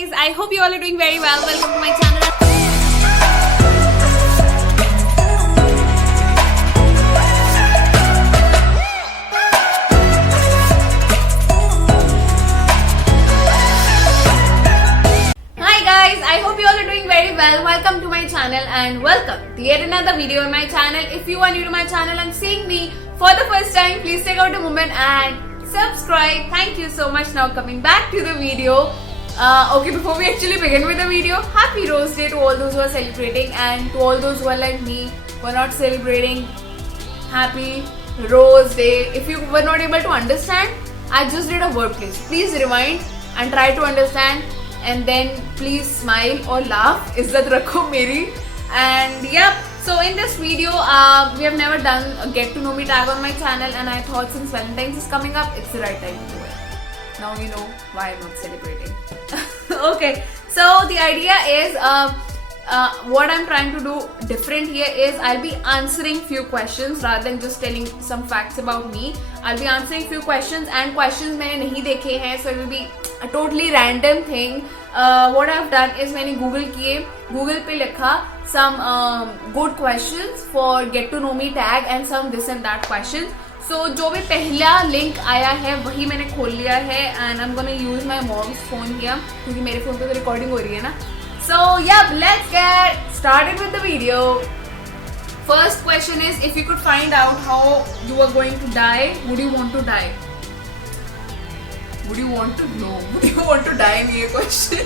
guys, I hope you all are doing very well. Welcome to my channel. Hi guys, I hope you all are doing very well. Welcome to my channel and welcome to yet another video on my channel. If you are new to my channel and seeing me for the first time, please take out a moment and subscribe. Thank you so much. Now coming back to the video. Okay, before we actually begin with the video, happy Rose Day to all those who are celebrating, and to all those who are like me who are not celebrating, happy Rose Day. If you were not able to understand, I just did a word please. Please rewind and try to understand, and then please smile or laugh. Izzat rakho meri. And yeah, so in this video, we have never done a get to know me tag on my channel, and I thought since Valentine's is coming up, it's the right time to do it. Now you know why I'm not celebrating. Okay, so the idea is what I'm trying to do different here is I'll be answering few questions rather than just telling some facts about me. I'll be answering few questions, and questions मैंने नहीं देखे हैं, so it will be a totally random thing. What I've done is मैंने Google पे लिखा some good questions for get to know me tag and some this and that questions. So जो भी पहला लिंक आया है वही मैंने खोल लिया है, and I'm gonna use my mom's phone here क्योंकि मेरे फोन पे तो रिकॉर्डिंग हो रही है ना. So yeah, let's get started with the video. First question is, if you could find out how you are going to die, would you want to die? Would you want to know? Would you want to die? ये question.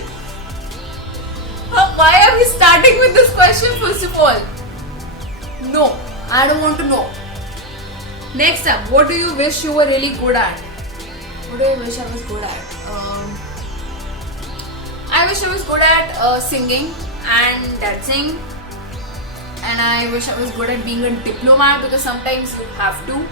Why are we starting with this question first of all? No, I don't want to know. Next up, what do you wish you were really good at? What do I wish I was good at? I wish I was good at singing and dancing, and I wish I was good at being a diplomat because sometimes you have to.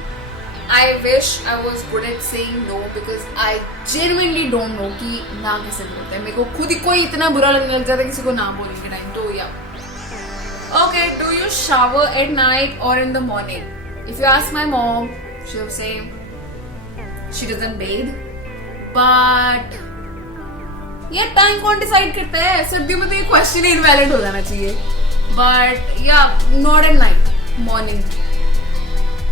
I wish I was good at saying no because I genuinely don't know कि ना कैसे बोलते हैं. मेरे को खुद ही कोई इतना बुरा लगने लग जाता है किसी को ना बोलने के टाइम. तो yeah. Okay, do you shower at night or in the morning? If you ask my mom, she'll say she doesn't bathe. But ये टाइम कौन डिसाइड करता है? सर्दियों में तो ये क्वेश्चन ही इनवैलिड हो जाना चाहिए. But yeah, not at night, morning.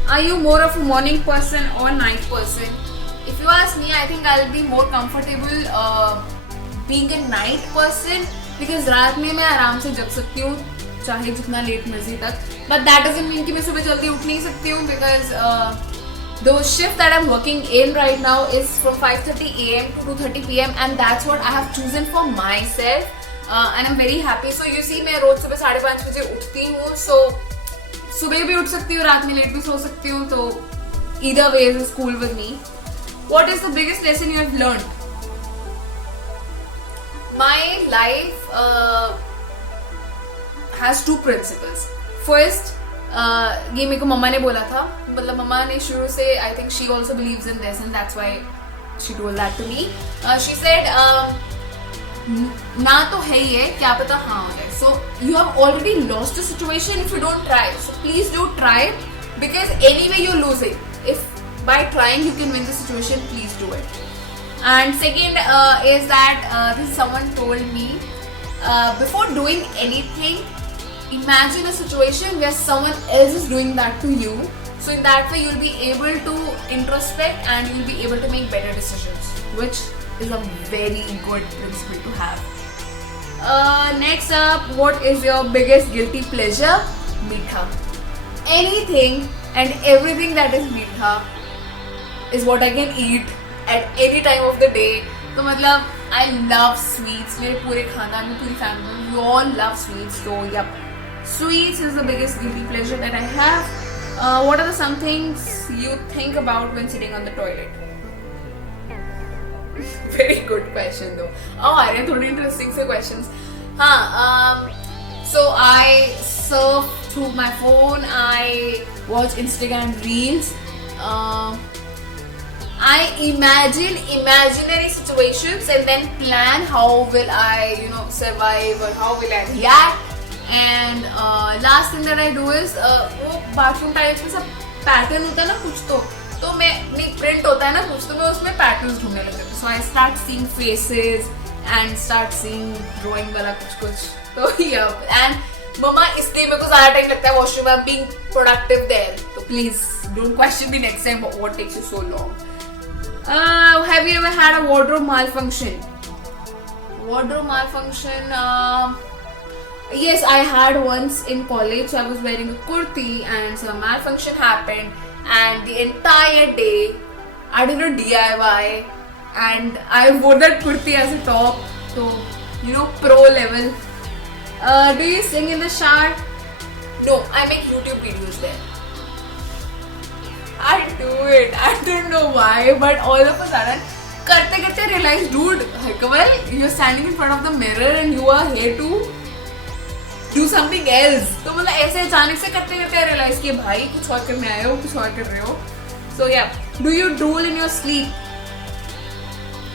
Are you more of a morning person or night person? If you ask me, I think I'll be more comfortable being a night person because रात में मैं आराम से जग सकती हूँ चाहे जितना late मर्जी तक. But that doesn't mean कि मैं सुबह जल्दी उठ नहीं सकती हूँ because the shift that I'm working in right now is from 5:30 AM to 2:30 PM, and that's what I have chosen for myself, and I'm very happy. So you see, मैं रोज सुबह 5:30 बजे उठती हूँ, so सुबह भी उठ सकती हूँ, रात में लेट भी सो सकती हूँ, तो either way is cool with me. What is the biggest lesson you have learned? My life has two principles. First, ये मेरे को मम्मा ने बोला था, मतलब मम्मा ने शुरू से I think she also believes in this and that's why she told that to me. She said ना तो है ही है, क्या पता हाँ हो जाए. So you have already lost a situation if you don't try. So please do try because anyway you lose it. If by trying you can win the situation, please do it. And second is that this someone told me before doing anything, imagine a situation where someone else is doing that to you. So in that way you'll be able to introspect and you'll be able to make better decisions, which is a very good principle to have. Next up, what is your biggest guilty pleasure? Meetha. Anything and everything that is meetha is what I can eat at any time of the day. तो मतलब I love sweets. मेरे पूरे खानदान में, पूरी family, we all love sweets. So yeah. Sweets is the biggest guilty pleasure that I have. What are some things you think about when sitting on the toilet? Very good question though. Oh, I have थोड़ी interesting से questions. हाँ, so I surf through my phone. I watch Instagram reels. I imagine imaginary situations and then plan how will I, survive or how will I react. And last thing that I do is वो bathroom tiles में सब pattern होता है ना कुछ तो मैं नहीं print होता है ना कुछ तो मैं उसमें patterns ढूंढने लग जाती हूँ. So I start seeing faces and start seeing drawing वाला कुछ. So yeah, and mama इसलिए मेरे को ज़्यादा time लगता है washroom में. I'm being productive there. So please don't question me next time what takes you so long. Have you ever had a wardrobe malfunction? Wardrobe malfunction. Yes, I had once in college. I was wearing a kurti and some malfunction happened, and the entire day I did a DIY and I wore that kurti as a top. So, you know, pro level. Do you sing in the shower? No, I make YouTube videos there. I do it. I don't know why, but all of a sudden, करते करते realize, dude, well, you're standing in front of the mirror and you are here to do something else. तो मतलब ऐसे अचानक से करते करते realize कि भाई कुछ और करने आए हो, कुछ और कर रहे हो. So yeah, do you drool in your sleep?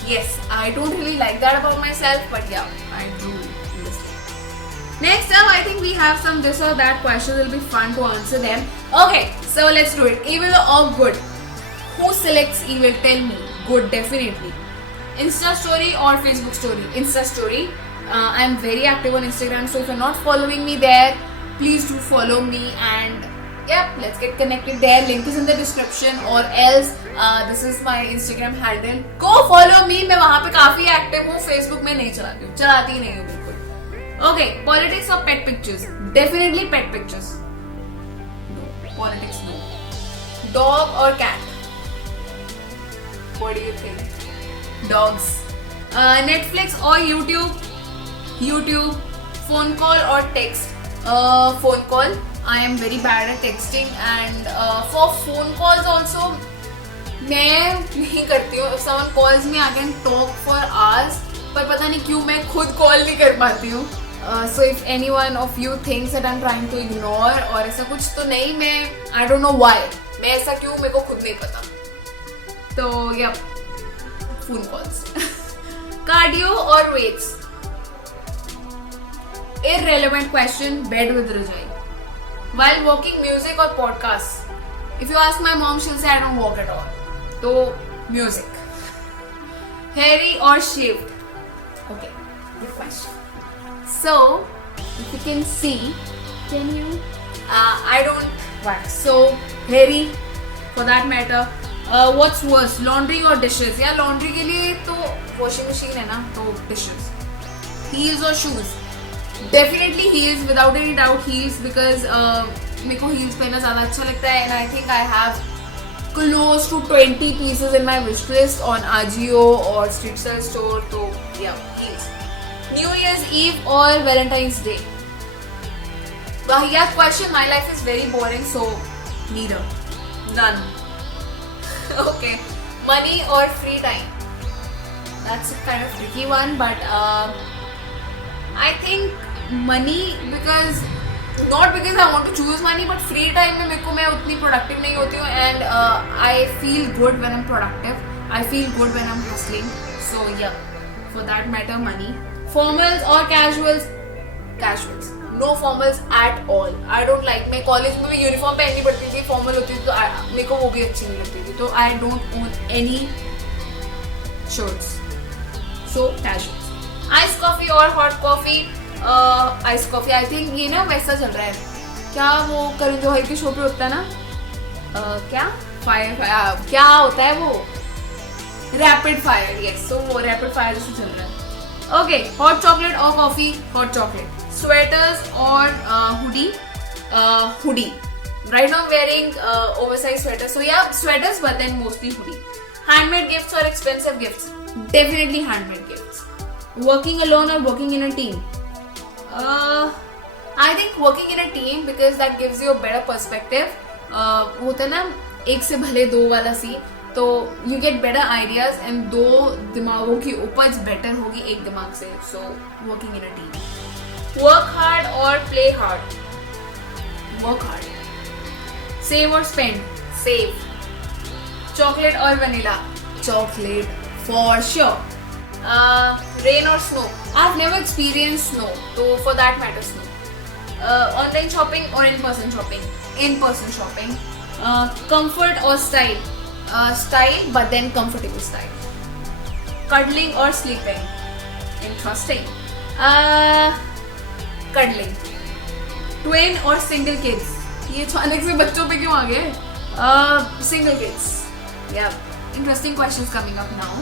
Yes, I don't really like that about myself, but yeah, I drool in the sleep. Next up, I think we have some this or that questions. It'll be fun to answer them. Okay, so let's do it. Evil or good? Who selects evil? Tell me. Good, definitely. Insta story or Facebook story? Insta story. I'm very active on Instagram, so if you're not following me there, please do follow me, and yeah, let's get connected there. Link is in the description, or else this is my Instagram handle. Go follow me. मैं वहाँ पे काफी active हूँ. Facebook में नहीं चलाती हूँ. चलाती ही नहीं हूँ बिल्कुल. Okay, politics or pet pictures? Definitely pet pictures. No, politics no. Dog or cat? What do you think? Dogs. Netflix or YouTube? YouTube. Phone call or text? Phone call. I am very bad at texting, and for phone calls also मैं नहीं करती हूँ. If someone calls me, I can talk for hours. पर पता नहीं क्यों मैं खुद कॉल नहीं कर पाती हूँ. So if anyone of you thinks that I'm trying to ignore और ऐसा कुछ तो नहीं, मैं I don't know why. मैं ऐसा क्यों मेरे को खुद नहीं पता. तो yeah, phone calls. Cardio or weights? Irrelevant question. Bed with Rajai. While walking, music or podcasts? If you ask my mom, she'll say I don't walk at all. So, music. Hairy or shaved? Okay, good question. So, if you can see, can you? I don't wax. So, hairy, for that matter. What's worse, laundry or dishes? Yeah, laundry के लिए तो washing machine है ना, तो dishes. Heels or shoes? Definitely heels, without any doubt heels, because मेरे को heels पहनना ज़्यादा अच्छा लगता है, and I think I have close to 20 pieces in my wish list on Ajio or Street Style Store. So yeah, heels. New Year's Eve or Valentine's Day? Yeah, question. My life is very boring, so neither. None. Okay. Money or free time? That's a kind of tricky one, but I think money, because not because I want to choose money, but free time में मेरे को मैं उतनी productive नहीं होती हूँ, and I feel good when I'm productive. I feel good when I'm hustling. So yeah, for that matter, money. Formals or casuals? Casuals. No formals at all. I don't like. मैं college में भी uniform पहननी पड़ती थी, formal होती थी, तो मेरे को वो भी अच्छी नहीं लगती थी. तो I don't own any shirts. So casuals. Iced coffee or hot coffee? Iced coffee. I think ये ना वैसा चल रहा है. क्या वो करण जौहर के शो पे होता है ना? क्या? Fire. क्या होता है वो? Rapid fire. Yes. So वो rapid fire जैसे चल रहा है. Okay. Hot chocolate or coffee? Hot chocolate. Sweaters or hoodie? Hoodie. Right now I'm wearing oversized sweaters. So yeah, sweaters, but then mostly hoodie. Handmade gifts or expensive gifts? Definitely handmade gifts. Working alone or working in a team? I think working in a team, because that gives you a better perspective. होता है ना एक से भले दो वाला सी, तो you get better ideas, and दो दिमागों की उपज better होगी एक दिमाग से. So working in a team. Work hard or play hard? Work hard. Save or spend? Save. Chocolate or vanilla? Chocolate for sure. Rain or snow? I've never experienced snow, so for that matter, snow. Online shopping or in-person shopping? In-person shopping. Comfort or style? Style, but then comfortable style. Cuddling or sleeping? Interesting. Cuddling. Twin और single kids. ये अचानक से बच्चों पे क्यों आ गए? Single kids. या interesting questions coming up now.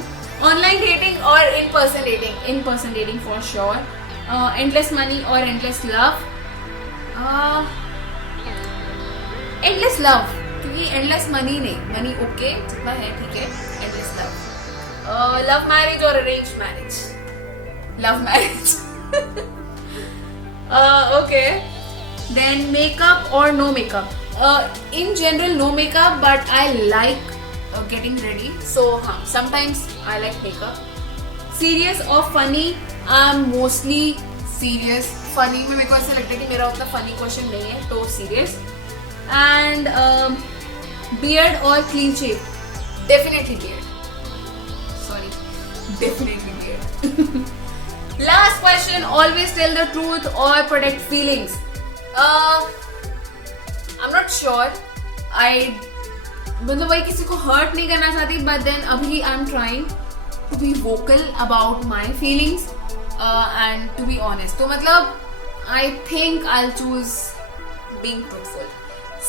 Online dating और in person dating? In person dating for sure. Endless money और एंडलेस लव? एंडलेस लव, क्योंकि एंडलेस मनी नहीं. मनी ओके जितना है ठीक है. Endless love. लव मैरिज और arrange marriage? Love marriage. Okay. Then makeup or no makeup? In general, no makeup, but I like getting ready. So, sometimes I like makeup. Serious or funny? I'm mostly serious. Funny में मेरे को ऐसा लगता है कि मेरा उतना funny question नहीं है, तो serious. And beard or clean shave? Definitely beard. Sorry, definitely beard. Last question. Always tell the truth or protect feelings? I'm not sure. मतलब वही किसी को hurt नहीं करना चाहती, but then अभी I'm trying to be vocal about my feelings and to be honest. तो मतलब I think I'll choose being truthful.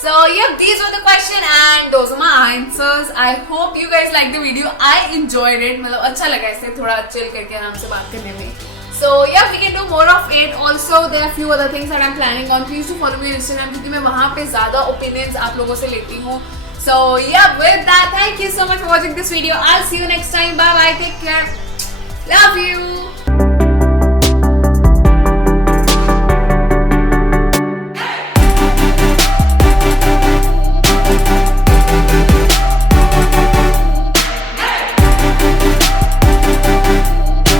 So yeah, these were the question and those are my answers. I hope you guys liked the video. I enjoyed it. मतलब अच्छा लगा ऐसे थोड़ा chill करके आराम से बात करने में. So yeah, we can do more of it. Also, there are few other things that I'm planning on. Please do follow me on Instagram क्योंकि मैं वहाँ पे ज़्यादा opinions आप लोगों से लेती हूँ. So yeah, with that, thank you so much for watching this video. I'll see you next time. Bye bye. Take care. Love you.